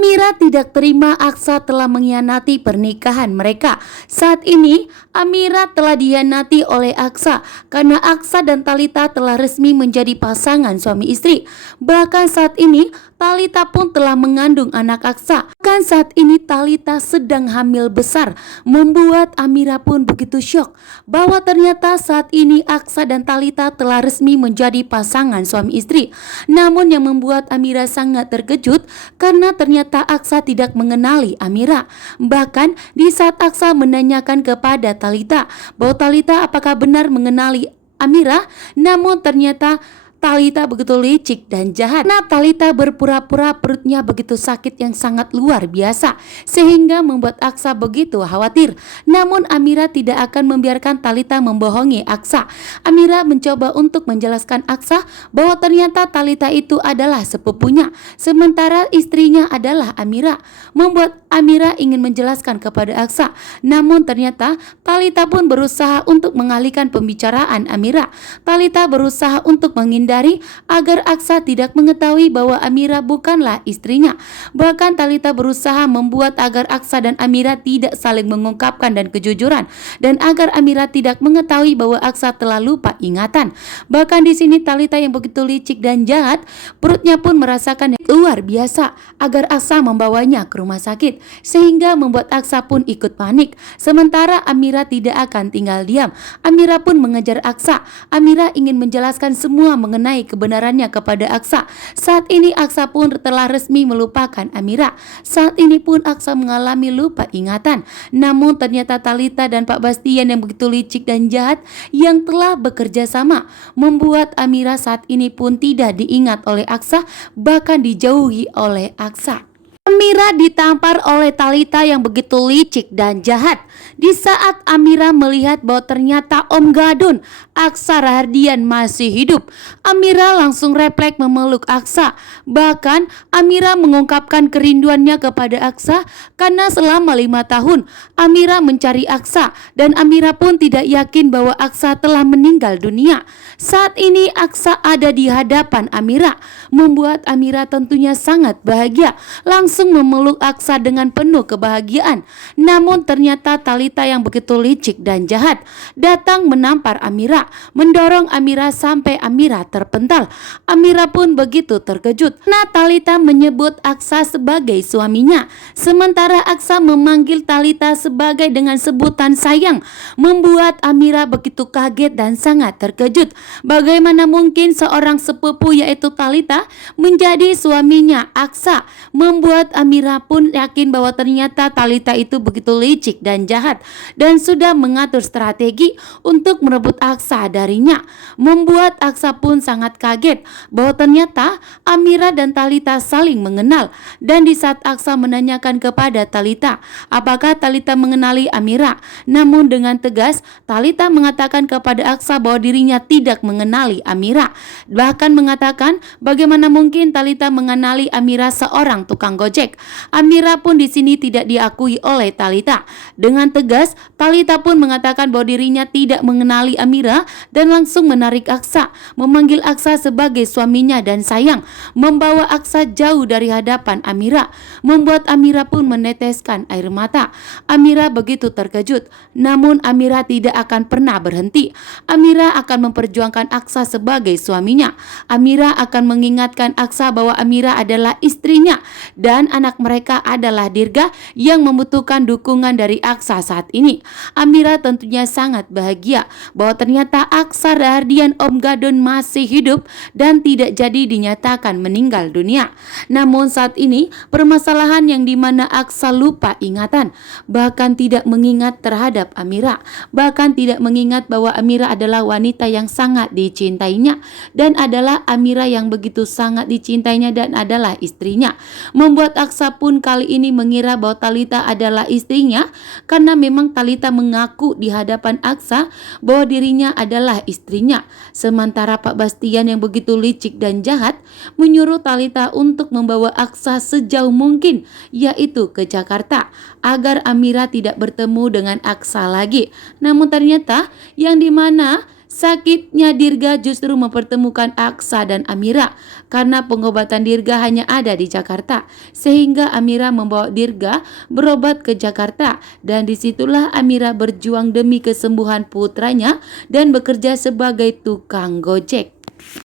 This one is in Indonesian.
Amira tidak terima Aksa telah mengkhianati pernikahan mereka. Saat ini Amira telah dikhianati oleh Aksa karena Aksa dan Talita telah resmi menjadi pasangan suami istri. Bahkan saat ini Talita pun telah mengandung anak Aksa. Bahkan saat ini Talita sedang hamil besar, membuat Amira pun begitu syok bahwa ternyata saat ini Aksa dan Talita telah resmi menjadi pasangan suami istri. Namun yang membuat Amira sangat terkejut karena ternyata Aksa tidak mengenali Amira. Bahkan di saat Aksa menanyakan kepada Talita bahwa Talita apakah benar mengenali Amira, namun ternyata Talita begitu licik dan jahat. Nah, Talita berpura-pura perutnya begitu sakit yang sangat luar biasa sehingga membuat Aksa begitu khawatir. Namun Amira tidak akan membiarkan Talita membohongi Aksa. Amira mencoba untuk menjelaskan Aksa bahwa ternyata Talita itu adalah sepupunya, sementara istrinya adalah Amira. Membuat Amira ingin menjelaskan kepada Aksa, namun ternyata Talita pun berusaha untuk mengalihkan pembicaraan Amira. Talita berusaha untuk menghindari agar Aksa tidak mengetahui bahwa Amira bukanlah istrinya. Bahkan Talita berusaha membuat agar Aksa dan Amira tidak saling mengungkapkan dan kejujuran, dan agar Amira tidak mengetahui bahwa Aksa telah lupa ingatan. Bahkan di sini Talita yang begitu licik dan jahat, perutnya pun merasakan luar biasa agar Aksa membawanya ke rumah sakit, sehingga membuat Aksa pun ikut panik. Sementara Amira tidak akan tinggal diam. Amira pun mengejar Aksa. Amira ingin menjelaskan semua mengenai kebenarannya kepada Aksa. Saat ini Aksa pun telah resmi melupakan Amira. Saat ini pun Aksa mengalami lupa ingatan. Namun ternyata Talita dan Pak Bastian yang begitu licik dan jahat yang telah bekerja sama membuat Amira saat ini pun tidak diingat oleh Aksa, bahkan dijauhi oleh Aksa. Amira ditampar oleh Talita yang begitu licik dan jahat. Di saat Amira melihat bahwa ternyata Om Gadun, Aksa Rahardian masih hidup, Amira langsung refleks memeluk Aksa. Bahkan Amira mengungkapkan kerinduannya kepada Aksa karena selama 5 tahun Amira mencari Aksa, dan Amira pun tidak yakin bahwa Aksa telah meninggal dunia. Saat ini Aksa ada di hadapan Amira, membuat Amira tentunya sangat bahagia, langsung memeluk Aksa dengan penuh kebahagiaan. Namun ternyata Talita yang begitu licik dan jahat datang menampar Amira, mendorong Amira sampai Amira terpental. Amira pun begitu terkejut. Nah, Talita menyebut Aksa sebagai suaminya, sementara Aksa memanggil Talita sebagai dengan sebutan sayang, membuat Amira begitu kaget dan sangat terkejut. Bagaimana mungkin seorang sepupu yaitu Talita menjadi suaminya Aksa, membuat Amira pun yakin bahwa ternyata Talita itu begitu licik dan jahat dan sudah mengatur strategi untuk merebut Aksa darinya, membuat Aksa pun sangat kaget bahwa ternyata Amira dan Talita saling mengenal. Dan di saat Aksa menanyakan kepada Talita apakah Talita mengenali Amira, namun dengan tegas Talita mengatakan kepada Aksa bahwa dirinya tidak mengenali Amira, bahkan mengatakan bagaimana mungkin Talita mengenali Amira, seorang tukang gojek. Amira pun di sini tidak diakui oleh Talita. Dengan tegas Talita pun mengatakan bahwa dirinya tidak mengenali Amira dan langsung menarik Aksa, memanggil Aksa sebagai suaminya dan sayang, membawa Aksa jauh dari hadapan Amira, membuat Amira pun meneteskan air mata. Amira begitu terkejut, namun Amira tidak akan pernah berhenti. Amira akan memperjuangkan Aksa sebagai suaminya. Amira akan mengingatkan Aksa bahwa Amira adalah istrinya dan anak mereka adalah Dirga yang membutuhkan dukungan dari Aksa saat ini. Amira tentunya sangat bahagia bahwa ternyata Aksa Rahardian Om Gadun masih hidup dan tidak jadi dinyatakan meninggal dunia. Namun saat ini permasalahan yang dimana Aksa lupa ingatan, bahkan tidak mengingat terhadap Amira, bahkan tidak mengingat bahwa Amira adalah wanita yang sangat dicintainya dan adalah Amira yang begitu sangat dicintainya dan adalah istrinya, membuat Aksa pun kali ini mengira bahwa Talita adalah istrinya karena memang Talita mengaku di hadapan Aksa bahwa dirinya adalah istrinya. Sementara Pak Bastian yang begitu licik dan jahat menyuruh Talita untuk membawa Aksa sejauh mungkin, yaitu ke Jakarta, agar Amira tidak bertemu dengan Aksa lagi. Namun ternyata yang dimana Sakitnya Dirga justru mempertemukan Aksa dan Amira karena pengobatan Dirga hanya ada di Jakarta, sehingga Amira membawa Dirga berobat ke Jakarta, dan disitulah Amira berjuang demi kesembuhan putranya dan bekerja sebagai tukang gojek.